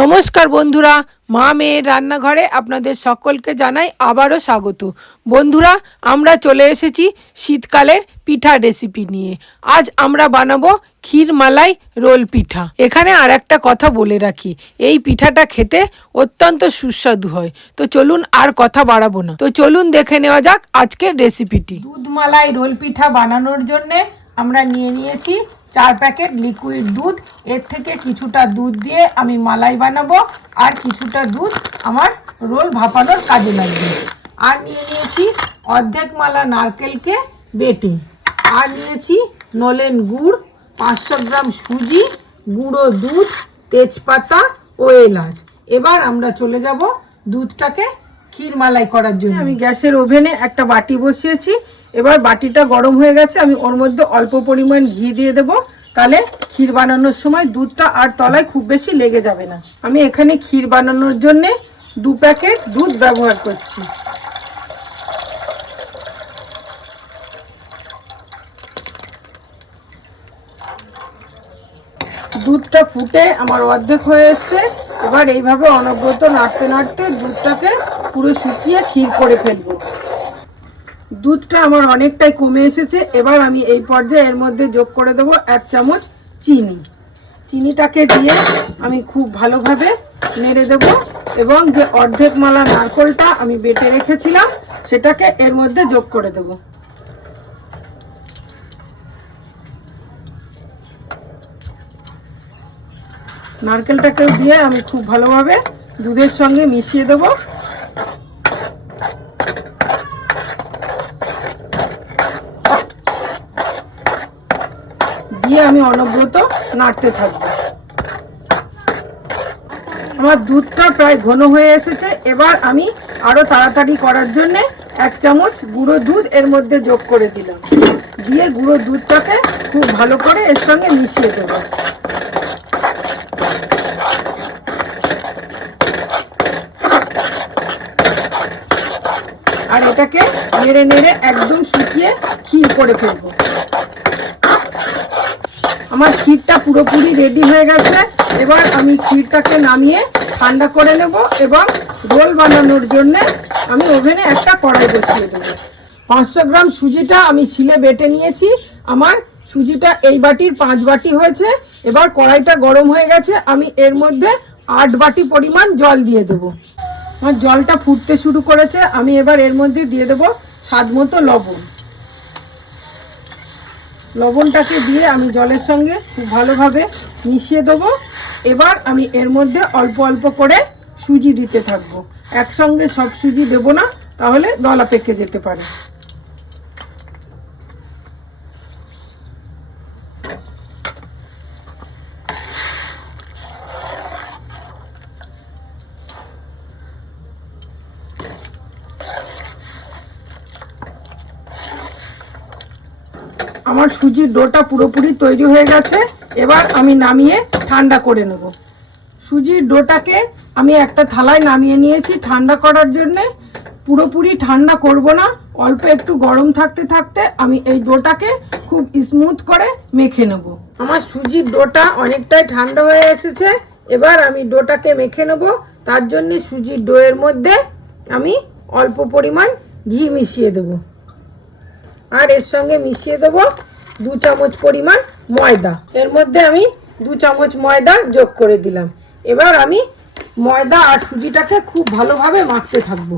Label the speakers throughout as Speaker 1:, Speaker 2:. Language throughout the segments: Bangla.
Speaker 1: নমস্কার বন্ধুরা, মা মেয়ের রান্নাঘরে আপনাদের সকলকে জানাই আবারও স্বাগত। বন্ধুরা, আমরা চলে এসেছি শীতকালের পিঠা রেসিপি নিয়ে। আজ আমরা বানাবো ক্ষীর মালাই রোল পিঠা। এখানে আর একটা কথা বলে রাখি, এই পিঠাটা খেতে অত্যন্ত সুস্বাদু হয়। তো চলুন আর কথা বাড়াবো না। তো চলুন দেখে নেওয়া যাক আজকের রেসিপিটি দুধ মালাই রোল পিঠা বানানোর জন্যে আমরা নিয়ে নিয়েছি চার প্যাকেট লিকুইড দুধ, এর থেকে কিছুটা দুধ দিয়ে আমি মালাই বানাবো, আর কিছুটা দুধ আমার রোল ভাপানোর কাজে লাগবে। আর নিয়ে নিয়েছি অর্ধেক মালা নারকেলকে বেটে। আর নিয়েছি নলেন গুড়, পাঁচশো গ্রাম সুজি, গুঁড়ো দুধ, তেজপাতা ও এলাচ। এবার আমরা চলে যাব দুধটাকে ক্ষীর মালাই করার জন্য। আমি গ্যাসের ওভেনে একটা বাটি বসিয়েছি। এবার বাটিটা গরম হয়ে গেছে, আমি ওর মধ্যে অল্প পরিমাণ ঘি দিয়ে দেব। তাহলে ক্ষীর বানানোর সময় দুধটা আর তলায় খুব বেশি লেগে যাবে না। আমি এখানে ক্ষীর বানানোর জন্য দু প্যাকেট দুধ ব্যবহার করছি। দুধটা ফুটে আমার অর্ধেক হয়ে এসছে। এবার এইভাবে অনবরত নাড়তে নাড়তে দুধটাকে পুরো শুকিয়ে ক্ষীর করে ফেলব। দুধটা আমার অনেকটাই কমে এসেছে। এবার আমি এই পর্যায়ে এর মধ্যে যোগ করে দেবো এক চামচ চিনি। চিনিটাকে দিয়ে আমি খুব ভালোভাবে নেড়ে দেব এবং যে অর্ধেক মালা নারকলটা আমি বেটে রেখেছিলাম, সেটাকে এর মধ্যে যোগ করে দেবো। নারকেলটাকেও দিয়ে আমি খুব ভালোভাবে দুধের সঙ্গে মিশিয়ে দেবো। আমি অনবরত নাড়তে থাকব। আমার দুধটা প্রায় ঘন হয়ে এসেছে। এবার আমি আরও তাড়াতাড়ি করার জন্য এক চামচ গুঁড়ো দুধ এর মধ্যে যোগ করে দিলাম। দিয়ে গুঁড়ো দুধটাকে খুব ভালো করে এর সঙ্গে মিশিয়ে দেবো। আর এটাকে নেড়ে নেড়ে একদম শুকিয়ে ক্ষীর করে ফেলব। আমার ক্ষীরটা পুরোপুরি রেডি হয়ে গেছে। এবার আমি ক্ষীরটাকে নামিয়ে ঠান্ডা করে নেব এবং রোল বানানোর জন্য আমি ওভেনে একটা কড়াই বসিয়ে দেবো। পাঁচশো গ্রাম সুজিটা আমি শিলে বেটে নিয়েছি। আমার সুজিটা এই বাটির পাঁচ বাটি হয়েছে। এবার কড়াইটা গরম হয়ে গেছে। আমি এর মধ্যে আট বাটি পরিমাণ জল দিয়ে দেবো। আমার জলটা ফুটতে শুরু করেছে। আমি এবার এর মধ্যে দিয়ে দেবো স্বাদ মতো লবণ। লবণটাকে দিয়ে আমি জলের সঙ্গে খুব ভালোভাবে মিশিয়ে দেবো। এবার আমি এর মধ্যে অল্প অল্প করে সুজি দিতে থাকব। একসঙ্গে সব সুজি দেবো না, তাহলে দলা পেকে যেতে পারে। আমার সুজির ডোটা পুরোপুরি তৈরি হয়ে গেছে, এবার আমি নামিয়ে ঠান্ডা করে নেব। সুজির ডোটাকে আমি একটা থালায় নামিয়ে নিয়েছি ঠান্ডা করার জন্যে। পুরোপুরি ঠান্ডা করব না, অল্প একটু গরম থাকতে থাকতে আমি এই ডোটাকে খুব স্মুথ করে মেখে নেব। আমার সুজির ডোটা অনেকটাই ঠান্ডা হয়ে এসেছে, এবার আমি ডোটাকে মেখে নেব। তার জন্য সুজির ডোয়ের মধ্যে আমি অল্প পরিমাণ ঘি মিশিয়ে দেবো। আর এর সঙ্গে মিশিয়ে দেব দু চামচ পরিমাণ ময়দা। এর মধ্যে আমি দু চামচ ময়দা যোগ করে দিলাম। এবার আমি ময়দা আর সুজিটাকে খুব ভালোভাবে মাখতে থাকব।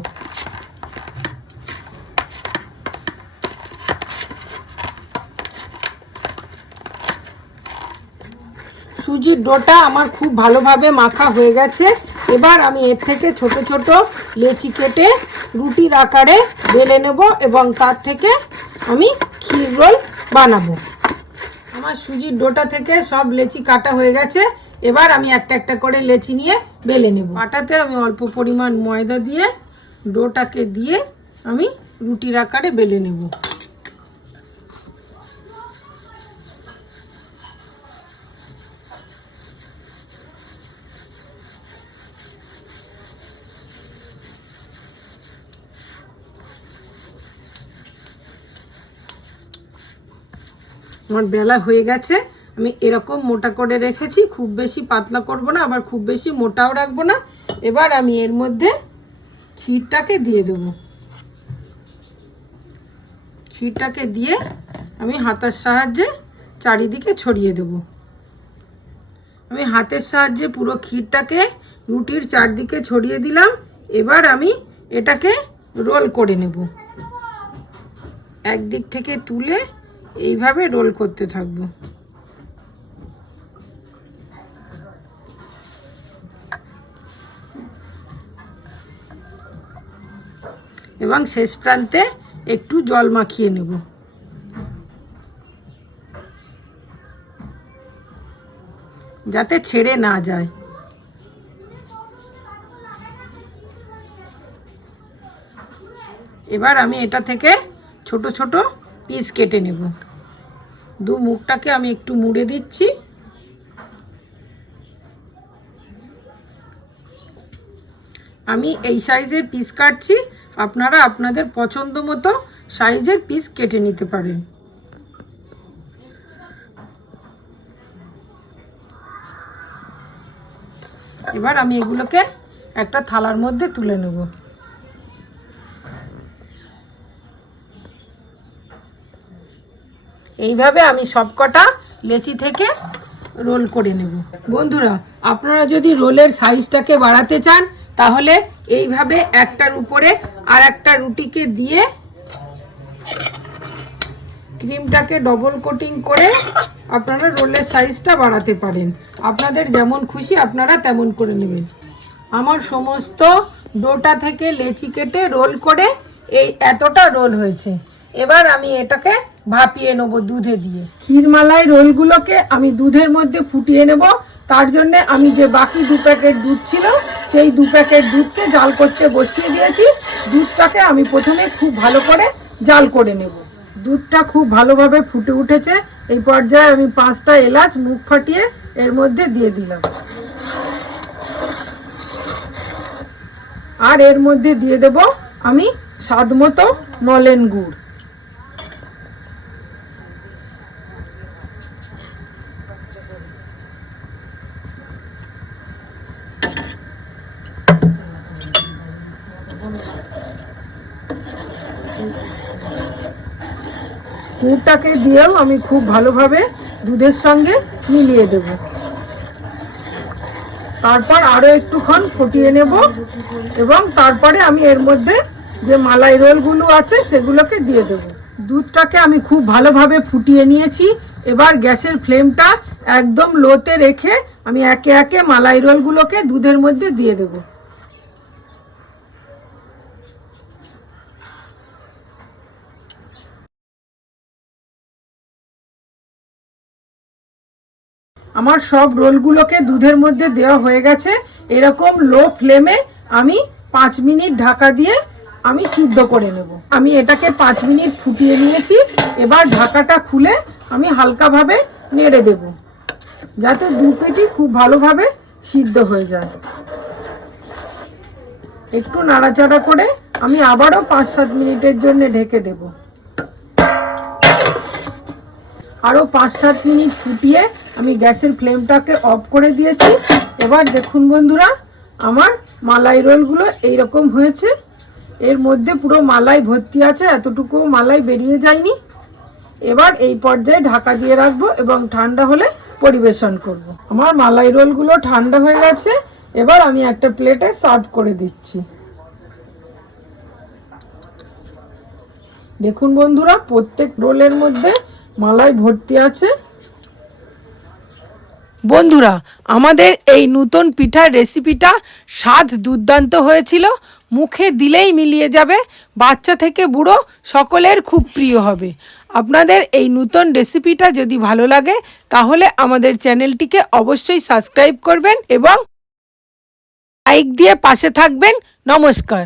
Speaker 1: সুজির ডোটা আমার খুব ভালোভাবে মাখা হয়ে গেছে। এবার আমি এর থেকে ছোট ছোট লেচি কেটে রুটির আকারে বেলে নেব এবং তার থেকে আমি ক্ষীর রোল বানাবো। আমার সুজির ডোটা থেকে সব লেচি কাটা হয়ে গেছে। এবার আমি একটা একটা করে লেচি নিয়ে বেলে নেব। আটাতে আমি অল্প পরিমাণ ময়দা দিয়ে ডোটাকে দিয়ে আমি রুটির আকারে বেলে নেব। আমার বেলা হয়ে গেছে, আমি এরকম মোটা করে রেখেছি, খুব বেশি পাতলা করব না, আবার খুব বেশি মোটাও রাখব না। এবার আমি এর মধ্যে ক্ষীরটাকে দিয়ে দেবো। ক্ষীরটাকে দিয়ে আমি হাতার সাহায্যে চারিদিকে ছড়িয়ে দেব। আমি হাতের সাহায্যে পুরো ক্ষীরটাকে রুটির চারদিকে ছড়িয়ে দিলাম, এবার আমি এটাকে রোল করে নেব। একদিক থেকে তুলে এইভাবে রোল করতে থাকব। এবং শেষ প্রান্তে একটু জল মাখিয়ে নেব। যাতে ছেড়ে না যায়। এবার আমি এটা থেকে ছোট ছোট পিস কেটে নেব। দু মুখটাকে আমি একটু মুড়ে দিচ্ছি। আমি এই সাইজের পিস কাটছি। আপনারা আপনাদের পছন্দ মতো সাইজের পিস কেটে নিতে পারেন। এবার আমি এগুলোকে একটা থালার মধ্যে তুলে নেব। এইভাবে আমি সবকটা লেচি থেকে রোল করে নেব। বন্ধুরা, আপনারা যদি রোলের সাইজটাকে বাড়াতে চান, তাহলে এইভাবে একটার উপরে আর একটা রুটিকে দিয়ে ক্রিমটাকে ডবল কোটিং করে আপনারা রোলের সাইজটা বাড়াতে পারেন। আপনাদের যেমন খুশি, আপনারা তেমন করে নেবেন। আমার সমস্ত ডোটা থেকে লেচি কেটে রোল করে এই এতটা রোল হয়েছে। এবার আমি এটাকে ভাপিয়ে নেব দুধে দিয়ে। ক্ষীরমালাই রোলগুলোকে আমি দুধের মধ্যে ফুটিয়ে নেব। তার জন্য আমি যে বাকি দু প্যাকেট দুধ ছিল, সেই দু প্যাকেট দুধকে জাল করতে বসিয়ে দিয়েছি। দুধটাকে আমি প্রথমে খুব ভালো করে জাল করে নেব। দুধটা খুব ভালোভাবে ফুটে উঠেছে। এই পর্যায়ে আমি পাঁচটা এলাচ মুখ ফাটিয়ে এর মধ্যে দিয়ে দিলাম। আর এর মধ্যে দিয়ে দেব আমি স্বাদ মতো নলেন গুড়। গুড়টাকে দিয়েও আমি খুব ভালোভাবে দুধের সঙ্গে মিলিয়ে দেব। তারপর আরও একটুক্ষণ ফুটিয়ে নেব এবং তারপরে আমি এর মধ্যে যে মালাই রোলগুলো আছে সেগুলোকে দিয়ে দেব। দুধটাকে আমি খুব ভালোভাবে ফুটিয়ে নিয়েছি। এবার গ্যাসের ফ্লেমটা একদম লোতে রেখে আমি একে একে মালাই রোলগুলোকে দুধের মধ্যে দিয়ে দেবো। আমার সব রোলগুলোকে দুধের মধ্যে দেওয়া হয়ে গেছে। এরকম লো ফ্লেমে আমি পাঁচ মিনিট ঢাকা দিয়ে আমি সিদ্ধ করে নেব। আমি এটাকে পাঁচ মিনিট ফুটিয়ে নিয়েছি। এবার ঢাকাটা খুলে আমি হালকাভাবে নেড়ে দেব। যাতে দু পিটি খুব ভালোভাবে সিদ্ধ হয়ে যায়। একটু নাড়াচাড়া করে আমি আবারও পাঁচ সাত মিনিটের জন্য ঢেকে দেবো। আরও পাঁচ সাত মিনিট ফুটিয়ে আমি গ্যাসের ফ্লেমটাকে অফ করে দিয়েছি। এবার দেখুন বন্ধুরা, আমার মালাই রোলগুলো এইরকম হয়েছে। এর মধ্যে পুরো মালাই ভর্তি আছে, এতটুকু মালাই বেরিয়ে যায়নি। এবার এই পর্যায়ে ঢাকা দিয়ে রাখব এবং ঠান্ডা হলে পরিবেশন করব। আমার মালাই রোলগুলো ঠান্ডা হয়ে গেছে, এবার আমি একটা প্লেটে সার্ভ করে দিচ্ছি। দেখুন বন্ধুরা, প্রত্যেক রোলের মধ্যে মালাই ভর্তি আছে। বন্ধুরা, আমাদের এই নতুন পিঠার রেসিপিটা স্বাদ দুর্দান্ত হয়েছিল। মুখে দিলেই মিলিয়ে যাবে, বাচ্চা থেকে বুড়ো সকলের খুব প্রিয় হবে। আপনাদের এই নতুন রেসিপিটা যদি ভালো লাগে, তাহলে আমাদের চ্যানেলটিকে অবশ্যই সাবস্ক্রাইব করবেন এবং লাইক দিয়ে পাশে থাকবেন। নমস্কার।